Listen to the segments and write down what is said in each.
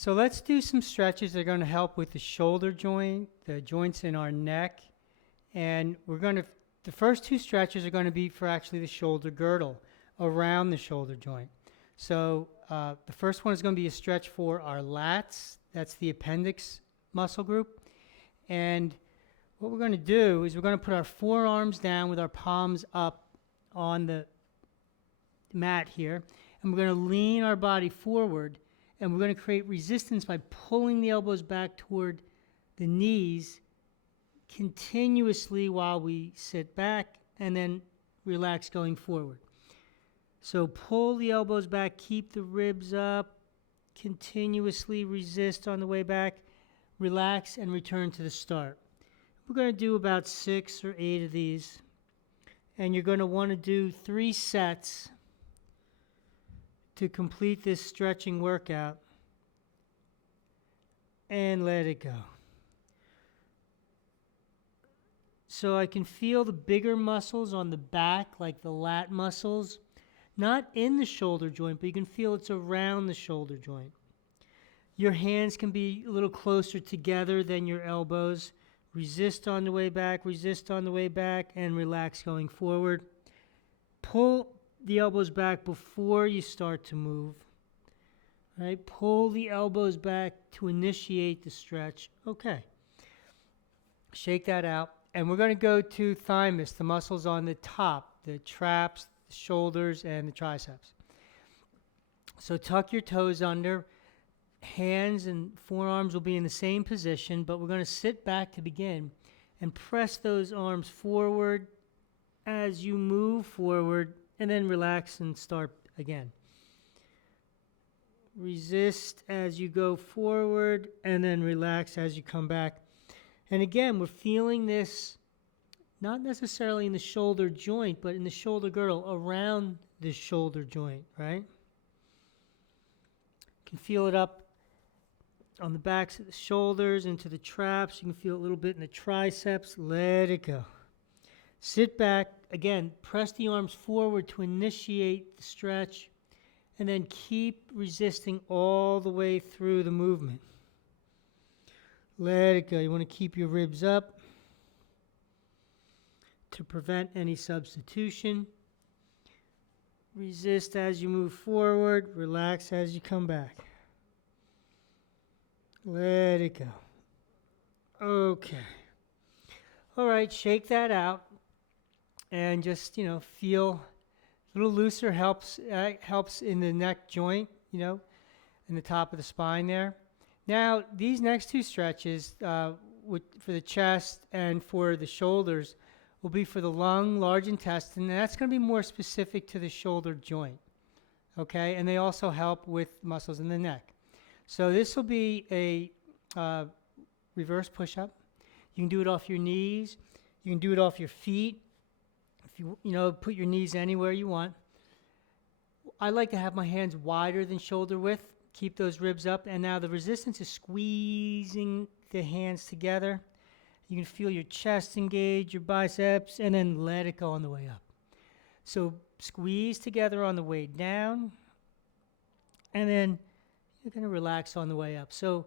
So let's do some stretches that are going to help with the shoulder joint, the joints in our neck, and the first two stretches are going to be for actually the shoulder girdle, around the shoulder joint. So the first one is going to be a stretch for our lats. That's the appendix muscle group. And what we're going to do is we're going to put our forearms down with our palms up on the mat here, and we're going to lean our body forward, and we're going to create resistance by pulling the elbows back toward the knees continuously while we sit back and then relax going forward. So pull the elbows back, keep the ribs up, continuously resist on the way back, relax, and return to the start. We're going to do about 6 or 8 of these, and you're going to want to do 3 sets to complete this stretching workout, and let it go. So I can feel the bigger muscles on the back, like the lat muscles, not in the shoulder joint, but you can feel it's around the shoulder joint. Your hands can be a little closer together than your elbows. Resist on the way back, and relax going forward. Pull the elbows back before you start to move. Right? Pull the elbows back to initiate the stretch. Okay. Shake that out. And we're going to go to thymus, the muscles on the top, the traps, the shoulders, and the triceps. So tuck your toes under. Hands and forearms will be in the same position, but we're going to sit back to begin and press those arms forward as you move forward, and then relax and start again. Resist as you go forward, and then relax as you come back. And again, we're feeling this not necessarily in the shoulder joint, but in the shoulder girdle, around the shoulder joint, right? You can feel it up on the backs of the shoulders, into the traps. You can feel it a little bit in the triceps. Let it go. Sit back. Again, press the arms forward to initiate the stretch, and then keep resisting all the way through the movement. Let it go. You want to keep your ribs up to prevent any substitution. Resist as you move forward. Relax as you come back. Let it go. Okay. All right, shake that out. And just, feel a little looser helps in the neck joint, in the top of the spine there. Now, these next 2 stretches for the chest and for the shoulders will be for the lung, large intestine, and that's going to be more specific to the shoulder joint, okay? And they also help with muscles in the neck. So this will be a reverse push-up. You can do it off your knees. You can do it off your feet. If you put your knees anywhere you want. I like to have my hands wider than shoulder width. Keep those ribs up. And now the resistance is squeezing the hands together. You can feel your chest engage, your biceps, and then let it go on the way up. So squeeze together on the way down, and then you're going to relax on the way up. So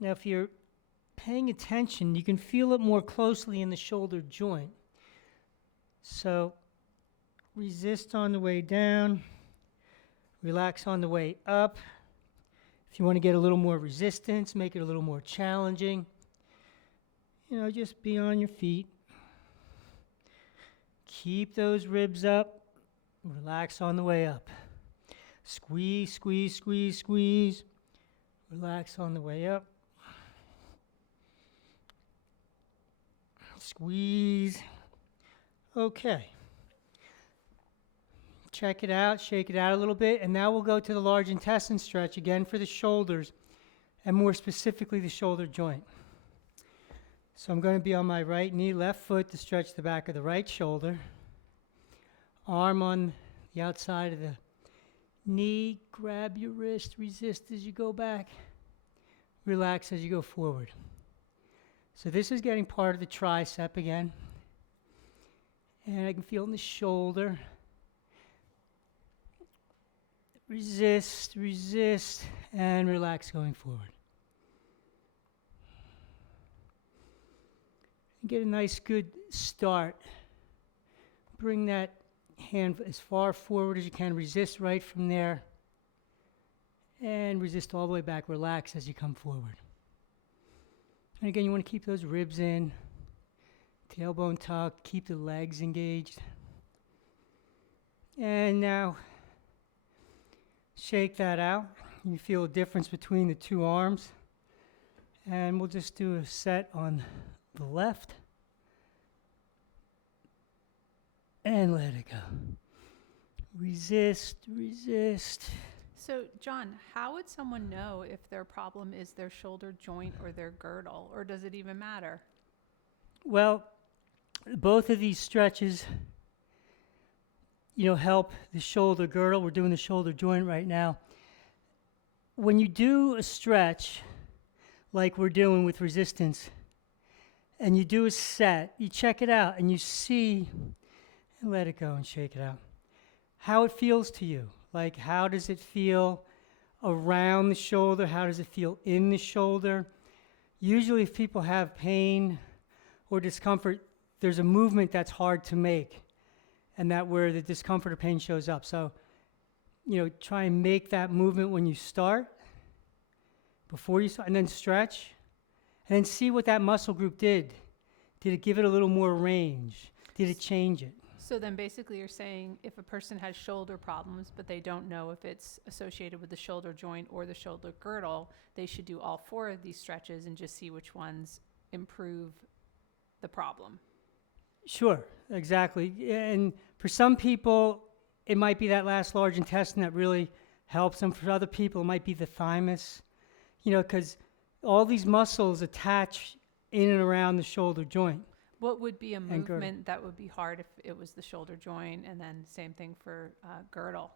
now if you're paying attention, you can feel it more closely in the shoulder joint. So resist on the way down, relax on the way up. If you want to get a little more resistance, make it a little more challenging, just be on your feet. Keep those ribs up, relax on the way up. Squeeze, squeeze, squeeze, squeeze. Relax on the way up. Squeeze. Okay. Check it out, shake it out a little bit, and now we'll go to the large intestine stretch again for the shoulders, and more specifically the shoulder joint. So I'm going to be on my right knee, left foot to stretch the back of the right shoulder. Arm on the outside of the knee, grab your wrist, resist as you go back, relax as you go forward. So this is getting part of the tricep again. And I can feel in the shoulder. Resist, resist, and relax going forward. And get a nice good start. Bring that hand as far forward as you can. Resist right from there. And resist all the way back. Relax as you come forward. And again, you want to keep those ribs in. Tailbone tucked. Keep the legs engaged. And now, shake that out. You feel a difference between the two arms. And we'll just do a set on the left. And let it go. Resist, resist. So, John, how would someone know if their problem is their shoulder joint or their girdle, or does it even matter? Well, both of these stretches, help the shoulder girdle. We're doing the shoulder joint right now. When you do a stretch, like we're doing with resistance, and you do a set, you check it out, and you see, and let it go and shake it out, how it feels to you. Like, how does it feel around the shoulder? How does it feel in the shoulder? Usually if people have pain or discomfort, there's a movement that's hard to make, and that where the discomfort or pain shows up. So, try and make that movement when you start, before you start, and then stretch, and then see what that muscle group did. Did it give it a little more range? Did it change it? So then basically you're saying if a person has shoulder problems, but they don't know if it's associated with the shoulder joint or the shoulder girdle, they should do all 4 of these stretches and just see which ones improve the problem. Sure, exactly. And for some people, it might be that last large intestine that really helps them. For other people, it might be the thymus, because all these muscles attach in and around the shoulder joint. What would be a movement that would be hard if it was the shoulder joint, and then same thing for girdle?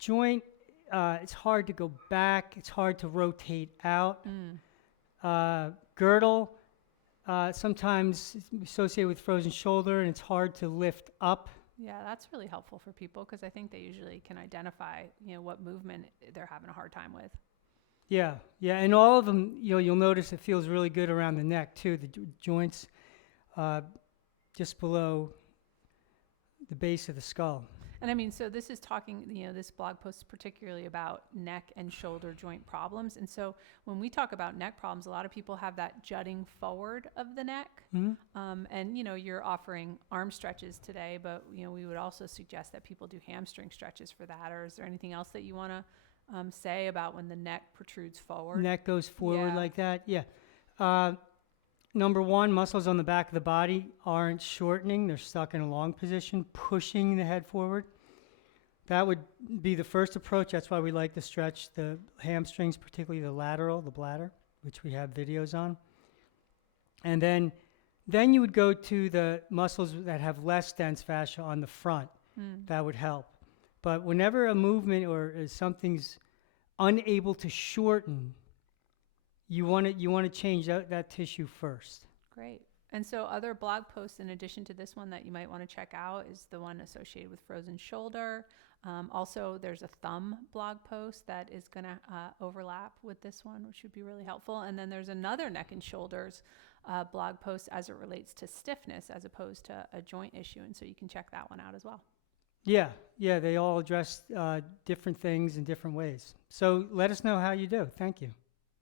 Joint, it's hard to go back. It's hard to rotate out. Girdle, sometimes it's associated with frozen shoulder, and it's hard to lift up. Yeah, that's really helpful for people because I think they usually can identify, what movement they're having a hard time with. Yeah, and all of them, you'll notice it feels really good around the neck too. The joints, just below the base of the skull. And I mean, so this is talking, this blog post is particularly about neck and shoulder joint problems. And so when we talk about neck problems, a lot of people have that jutting forward of the neck. Mm-hmm. And you're offering arm stretches today, but we would also suggest that people do hamstring stretches for that. Or is there anything else that you want to say about when the neck protrudes forward? Neck goes forward like that, yeah. Number 1, muscles on the back of the body aren't shortening. They're stuck in a long position, pushing the head forward. That would be the first approach. That's why we like to stretch the hamstrings, particularly the lateral, the bladder, which we have videos on. And then you would go to the muscles that have less dense fascia on the front. That would help. But whenever a movement or something's unable to shorten, you want to change that tissue first. Great. And so other blog posts in addition to this one that you might want to check out is the one associated with frozen shoulder. Also, there's a thumb blog post that is going to overlap with this one, which would be really helpful. And then there's another neck and shoulders blog post as it relates to stiffness as opposed to a joint issue. And so you can check that one out as well. Yeah, they all address different things in different ways. So let us know how you do. Thank you.